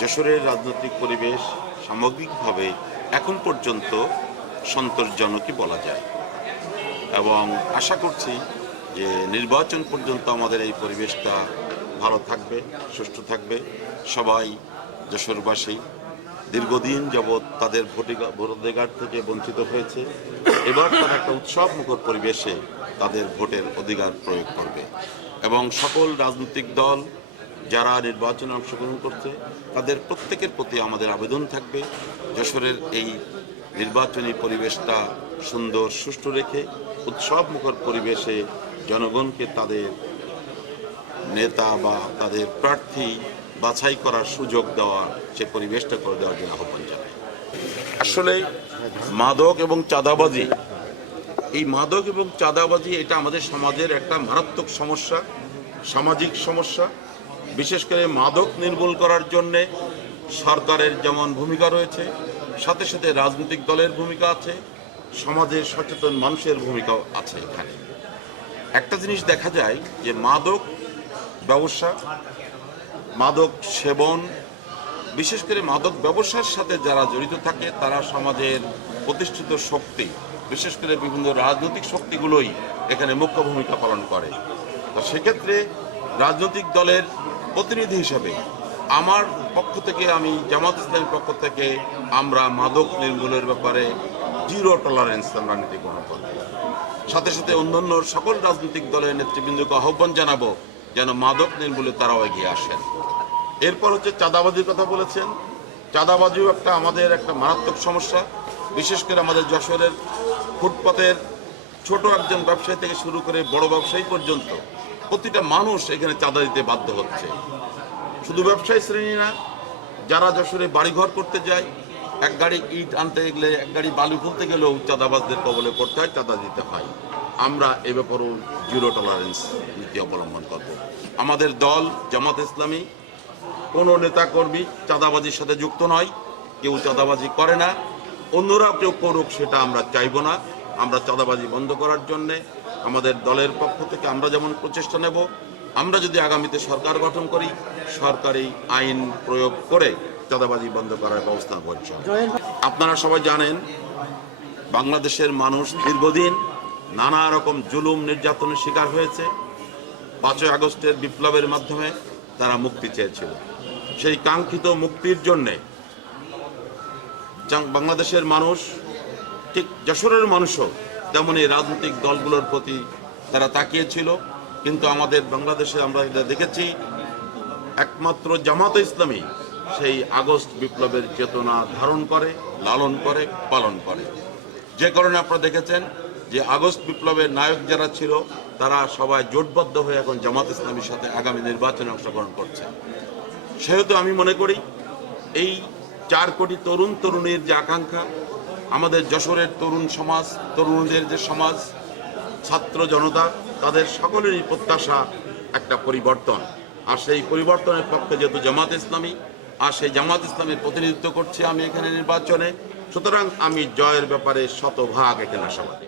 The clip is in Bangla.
যশোরের রাজনৈতিক পরিবেশ সামগ্রিকভাবে এখন পর্যন্ত সন্তোষজনকই বলা যায় এবং আশা করছি যে নির্বাচন পর্যন্ত আমাদের এই পরিবেশটা ভালো থাকবে, সুষ্ঠু থাকবে। সবাই যশোরবাসী দীর্ঘদিন যাবৎ তাদের ভোটাধিকার থেকে বঞ্চিত হয়েছে। এবার তারা একটা উৎসবমুখর পরিবেশে তাদের ভোটের অধিকার প্রয়োগ করবে এবং সকল রাজনৈতিক দল যারা নির্বাচনে অংশগ্রহণ করছে তাদের প্রত্যেকের প্রতি আমাদের আবেদন থাকবে যশোরের এই নির্বাচনী পরিবেশটা সুন্দর সুষ্ঠু রেখে উৎসবমুখর পরিবেশে জনগণকে তাদের নেতা বা তাদের প্রার্থী বাছাই করার সুযোগ দেওয়া সে পরিবেশটা করে দেওয়ার জন্য আহ্বান জানাই। আসলে মাদক এবং চাঁদাবাজি, এই মাদক এবং চাঁদাবাজি এটা আমাদের সমাজের একটা মারাত্মক সমস্যা, সামাজিক সমস্যা। বিশেষ করে মাদক নির্মূল করার জন্যে সরকারের যেমন ভূমিকা রয়েছে, সাথে সাথে রাজনৈতিক দলের ভূমিকা আছে, সমাজের সচেতন মানুষের ভূমিকাও আছে। এখানে একটা জিনিস দেখা যায় যে মাদক ব্যবসা, মাদক সেবন, বিশেষ করে মাদক ব্যবসার সাথে যারা জড়িত থাকে তারা সমাজের প্রতিষ্ঠিত শক্তি, বিশেষ করে বিভিন্ন রাজনৈতিক শক্তিগুলোই এখানে মুখ্য ভূমিকা পালন করে। তো সেক্ষেত্রে রাজনৈতিক দলের প্রতিনিধি হিসেবে আমার পক্ষ থেকে, আমি জামাত ইসলামের পক্ষ থেকে আমরা মাদক নির্মূলের ব্যাপারে জিরো টলারেন্স আমরা নীতি গ্রহণ করব। সাথে সাথে অন্যান্য সকল রাজনৈতিক দলের নেতৃবৃন্দকে আহ্বান জানাবো যেন মাদক নির্মূলে তারাও এগিয়ে আসেন। এরপর হচ্ছে চাঁদাবাজির কথা বলেছেন। চাঁদাবাজিও আমাদের একটা মারাত্মক সমস্যা। বিশেষ করে আমাদের যশোরের ফুটপাতের ছোট একজন ব্যবসায়ী থেকে শুরু করে বড় ব্যবসায়ী পর্যন্ত প্রতিটা মানুষ এখানে চাঁদা দিতে বাধ্য হচ্ছে। শুধু ব্যবসায়ী শ্রেণী না, যারা যশোরে বাড়িঘর করতে যায়, এক গাড়ি ইট আনতে গেলে, এক গাড়ি বালু তুলতে গেলেও চাঁদাবাজদের কবলে পড়তে হয়, চাঁদা দিতে হয়। আমরা এ ব্যাপারেও জিরো টলারেন্স নীতি অবলম্বন করব। আমাদের দল জামাত ইসলামী কোনো নেতাকর্মী চাঁদাবাজির সাথে যুক্ত নয়, কেউ চাঁদাবাজি করে না, অন্যরা কেউ করুক সেটা আমরা চাইব না। আমরা চাঁদাবাজি বন্ধ করার জন্যে আমাদের দলের পক্ষ থেকে আমরা যেমন প্রচেষ্টা নেব, আমরা যদি আগামীতে সরকার গঠন করি সরকারি আইন প্রয়োগ করে চাঁদাবাজি বন্ধ করার ব্যবস্থা করছে। আপনারা সবাই জানেন বাংলাদেশের মানুষ দীর্ঘদিন নানা রকম জুলুম নির্যাতনের শিকার হয়েছে। 5ই আগস্টের বিপ্লবের মাধ্যমে তারা মুক্তি চেয়েছিল। সেই কাঙ্ক্ষিত মুক্তির জন্যে বাংলাদেশের মানুষ, ঠিক যশোরের মানুষও তেমনই রাজনৈতিক দলগুলোর প্রতি তারা তাকিয়েছিল। কিন্তু আমাদের বাংলাদেশে আমরা এটা দেখেছি একমাত্র জামাত ইসলামী সেই আগস্ট বিপ্লবের চেতনা ধারণ করে, লালন করে, পালন করে। যে কারণে আপনারা দেখেছেন যে আগস্ট বিপ্লবের নায়ক যারা ছিল তারা সবাই জোটবদ্ধ হয়ে এখন জামাত ইসলামীর সাথে আগামী নির্বাচনে অংশগ্রহণ করছে। সেহেতু আমি মনে করি এই 4 কোটি তরুণ তরুণীর যে আকাঙ্ক্ষা, আমাদের যশোরের তরুণ সমাজ, তরুণদের যে সমাজ, ছাত্র জনতা, তাদের সকলেরই প্রত্যাশা একটা পরিবর্তন। আর সেই পরিবর্তনের পক্ষে যেহেতু জামাত ইসলামী, আর সেই জামাত ইসলামের প্রতিনিধিত্ব করছি আমি এখানে নির্বাচনে, সুতরাং আমি জয়ের ব্যাপারে শতভাগ এখানে আশাবাদী।